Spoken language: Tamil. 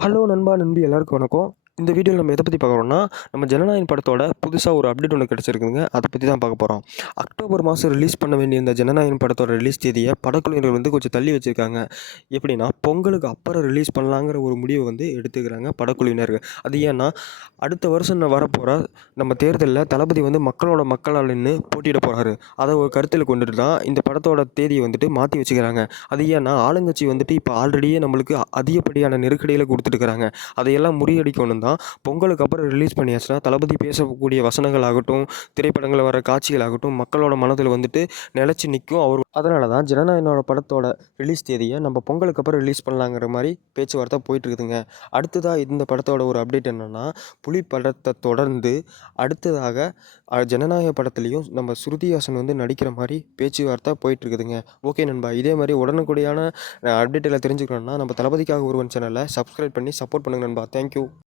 ஹலோ நண்பா, நண்பி எல்லாருக்கும் வணக்கம். இந்த வீடியோவில் நம்ம எதை பற்றி பார்க்குறோம்னா, நம்ம ஜனநாயகன் படத்தோட புதுசாக ஒரு அப்டேட் ஒன்று கிடச்சிருக்குங்க. அதை பற்றி தான் பார்க்க போகிறோம். அக்டோபர் மாதம் ரிலீஸ் பண்ண வேண்டிய இந்த ஜனநாயகன் படத்தோட ரிலீஸ் தேதியை படக்குழுவினர் வந்து கொஞ்சம் தள்ளி வச்சுருக்காங்க. எப்படின்னா, பொங்கலுக்கு அப்புறம் ரிலீஸ் பண்ணலாங்கிற ஒரு முடிவை வந்து எடுத்துக்கிறாங்க படக்குழுவினர்கள். அது ஏன்னா, அடுத்த வருஷம் வரப்போகிற நம்ம தேர்தலில் தளபதி வந்து மக்களோட மக்களால் நின்று போட்டியிட போகிறாரு. அதை ஒரு கருத்தில் கொண்டுட்டு தான் இந்த படத்தோட தேதியை வந்துட்டு மாற்றி வச்சுக்கிறாங்க. அது ஏன்னா, ஆளுங்கட்சி வந்துட்டு இப்போ ஆல்ரெடியே நம்மளுக்கு அதிகப்படியான நெருக்கடிகளை கொடுத்துட்டுருக்காங்க. அதையெல்லாம் முறியடிக்கணும் தான் பொங்கலுக்கு அப்புறம் ரிலீஸ் பண்ணியாச்சுன்னா, தளபதி பேசக்கூடிய வசனங்கள் ஆகட்டும், திரைப்படங்களில் வர காட்சிகள் ஆகட்டும், மக்களோட மனதில் வந்துட்டு நிலைச்சி நிற்கும். அதனால தான் ஜனநாயகனோட படத்தோட ரிலீஸ் தேதியை நம்ம பொங்கலுக்கு அப்புறம் ரிலீஸ் பண்ணலாங்கிற மாதிரி பேச்சுவார்த்தை போயிட்டுருக்குதுங்க. அடுத்ததாக இந்த படத்தோட ஒரு அப்டேட் என்னென்னா, புலி படத்தை தொடர்ந்து அடுத்ததாக ஜனநாயக படத்துலேயும் நம்ம ஸ்ருதிஹாசன் வந்து நடிக்கிற மாதிரி பேச்சுவார்த்தை போயிட்டுருக்குதுங்க. ஓகே நண்பா, இதே மாதிரி உடனுக்குடியான அப்டேட்டில் தெரிஞ்சுக்கணுன்னா நம்ம தளபதிக்காக ஒருவன் சேனலை சப்ஸ்கிரைப் பண்ணி சப்போர்ட் பண்ணுங்கள் நண்பா. தேங்க்யூ.